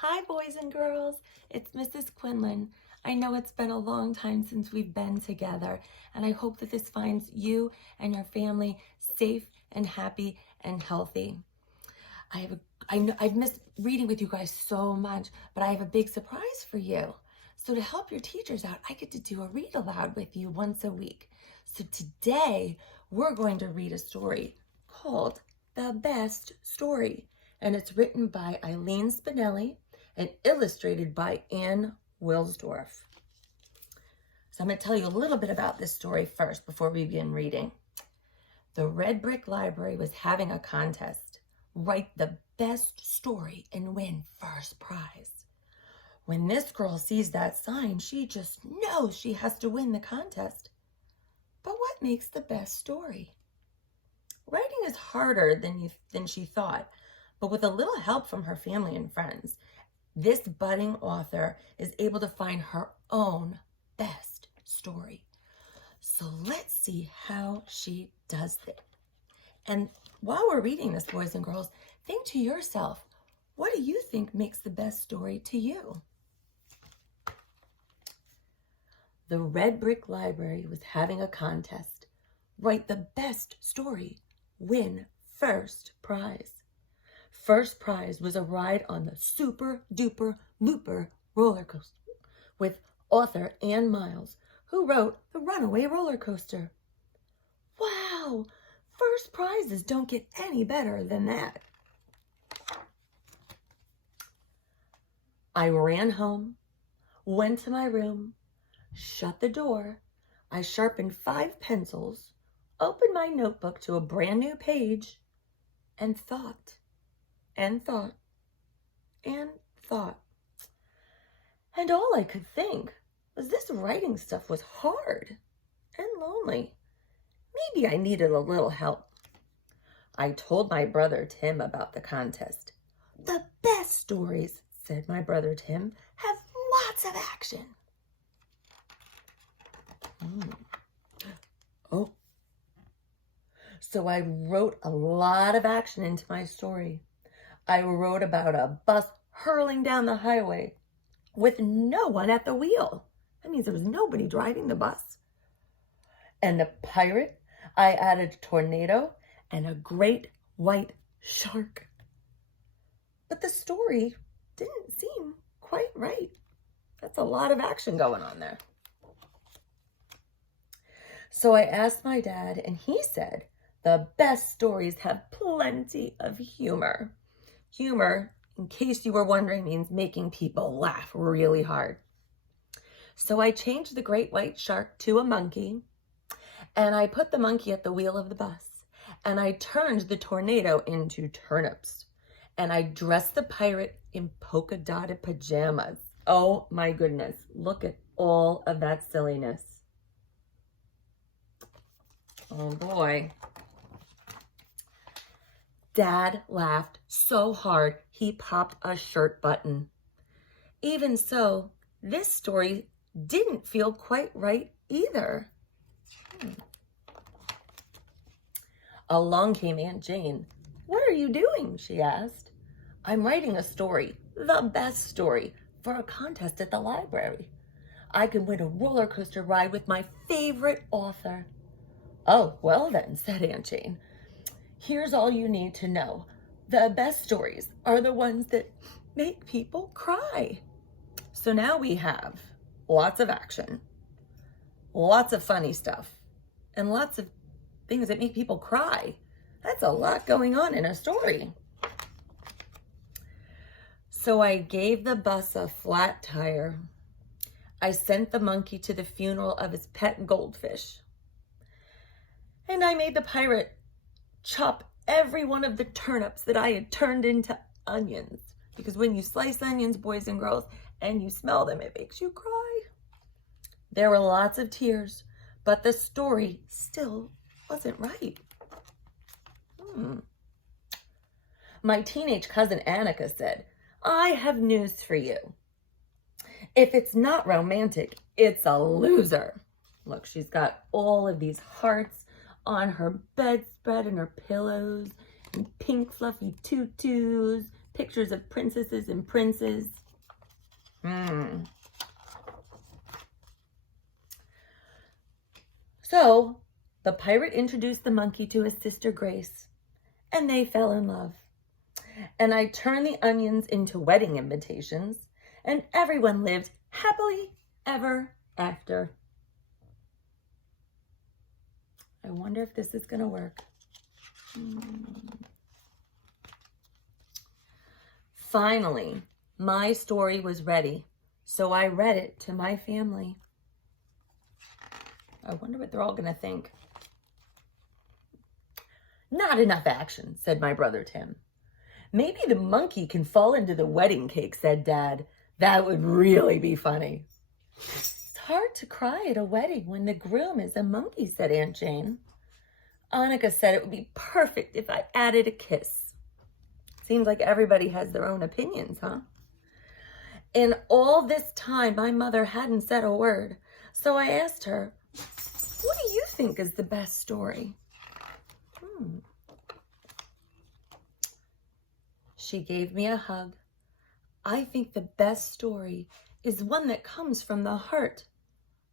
Hi, boys and girls. It's Mrs. Quinlan. I know it's been a long time since we've been together, and I hope that this finds you and your family safe and happy and healthy. I've missed reading with you guys so much, but I have a big surprise for you. So to help your teachers out, I get to do a read aloud with you once a week. So today, we're going to read a story called The Best Story, and it's written by Eileen Spinelli and illustrated by Ann Wilsdorf. So I'm going to tell you a little bit about this story first before we begin reading. The Red Brick Library was having a contest. Write the best story and win first prize. When this girl sees that sign, she just knows she has to win the contest. But what makes the best story? Writing is harder than she thought, but with a little help from her family and friends, this budding author is able to find her own best story. So let's see how she does it. And while we're reading this, boys and girls, think to yourself, what do you think makes the best story to you? The Red Brick Library was having a contest. Write the best story, win first prize. First prize was a ride on the Super Duper Looper roller coaster with author Ann Miles, who wrote The Runaway Roller Coaster. Wow, first prizes don't get any better than that. I ran home, went to my room, shut the door. I sharpened 5 pencils, opened my notebook to a brand new page, and thought. And thought, and thought. And all I could think was this writing stuff was hard and lonely. Maybe I needed a little help. I told my brother Tim about the contest. The best stories, said my brother Tim, have lots of action. Oh. So I wrote a lot of action into my story. I wrote about a bus hurling down the highway with no one at the wheel. That means there was nobody driving the bus. And a pirate, I added a tornado and a great white shark. But the story didn't seem quite right. That's a lot of action going on there. So I asked my dad, and he said, the best stories have plenty of humor. Humor, in case you were wondering, means making people laugh really hard. So I changed the great white shark to a monkey, and I put the monkey at the wheel of the bus, and I turned the tornado into turnips, and I dressed the pirate in polka-dotted pajamas. Oh my goodness, look at all of that silliness. Oh boy. Dad laughed so hard he popped a shirt button. Even so, this story didn't feel quite right either. Along came Aunt Jane. What are you doing? She asked. I'm writing a story, the best story, for a contest at the library. I can win a roller coaster ride with my favorite author. Oh, well then, said Aunt Jane. Here's all you need to know. The best stories are the ones that make people cry. So now we have lots of action, lots of funny stuff, and lots of things that make people cry. That's a lot going on in a story. So I gave the bus a flat tire. I sent the monkey to the funeral of his pet goldfish. And I made the pirate chop every one of the turnips that I had turned into onions. Because when you slice onions, boys and girls, and you smell them, it makes you cry. There were lots of tears, but the story still wasn't right. My teenage cousin Annika said, I have news for you. If it's not romantic, it's a loser. Look, she's got all of these hearts on her bedspread and her pillows, and pink fluffy tutus, pictures of princesses and princes. So the pirate introduced the monkey to his sister Grace, and they fell in love. And I turned the onions into wedding invitations, and everyone lived happily ever after. I wonder if this is going to work. Finally, my story was ready, so I read it to my family. I wonder what they're all going to think. Not enough action, said my brother Tim. Maybe the monkey can fall into the wedding cake, said Dad. That would really be funny. It's hard to cry at a wedding when the groom is a monkey, said Aunt Jane. Annika said it would be perfect if I added a kiss. Seems like everybody has their own opinions, huh? In all this time, my mother hadn't said a word, so I asked her, what do you think is the best story? She gave me a hug. I think the best story is one that comes from the heart,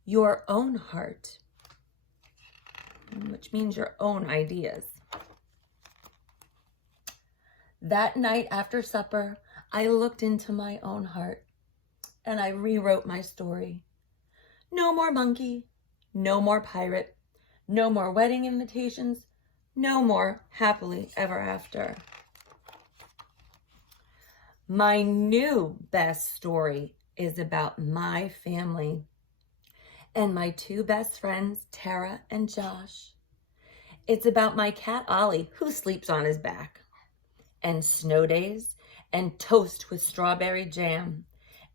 your own heart, which means your own ideas. That night after supper, I looked into my own heart and I rewrote my story. No more monkey, no more pirate, no more wedding invitations, no more happily ever after. My new best story is about my family and my two best friends, Tara and Josh. It's about my cat, Ollie, who sleeps on his back, and snow days and toast with strawberry jam.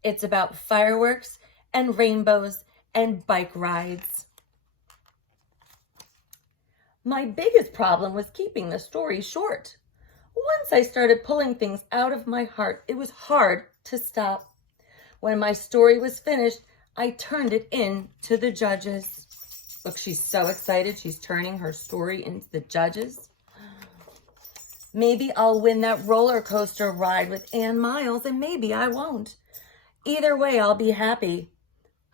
It's about fireworks and rainbows and bike rides. My biggest problem was keeping the story short. Once I started pulling things out of my heart, it was hard to stop. When my story was finished, I turned it in to the judges. Look, she's so excited. She's turning her story into the judges. Maybe I'll win that roller coaster ride with Ann Miles, and maybe I won't. Either way, I'll be happy.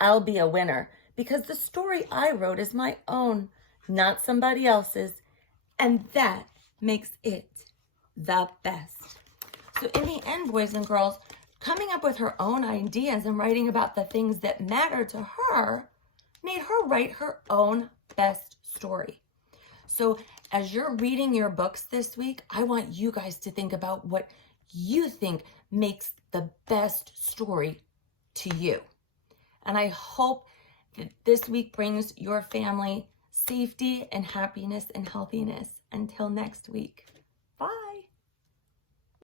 I'll be a winner because the story I wrote is my own, not somebody else's, and that makes it the best. So in the end, boys and girls, coming up with her own ideas and writing about the things that matter to her made her write her own best story. So as you're reading your books this week, I want you guys to think about what you think makes the best story to you. And I hope that this week brings your family safety and happiness and healthiness. Until next week.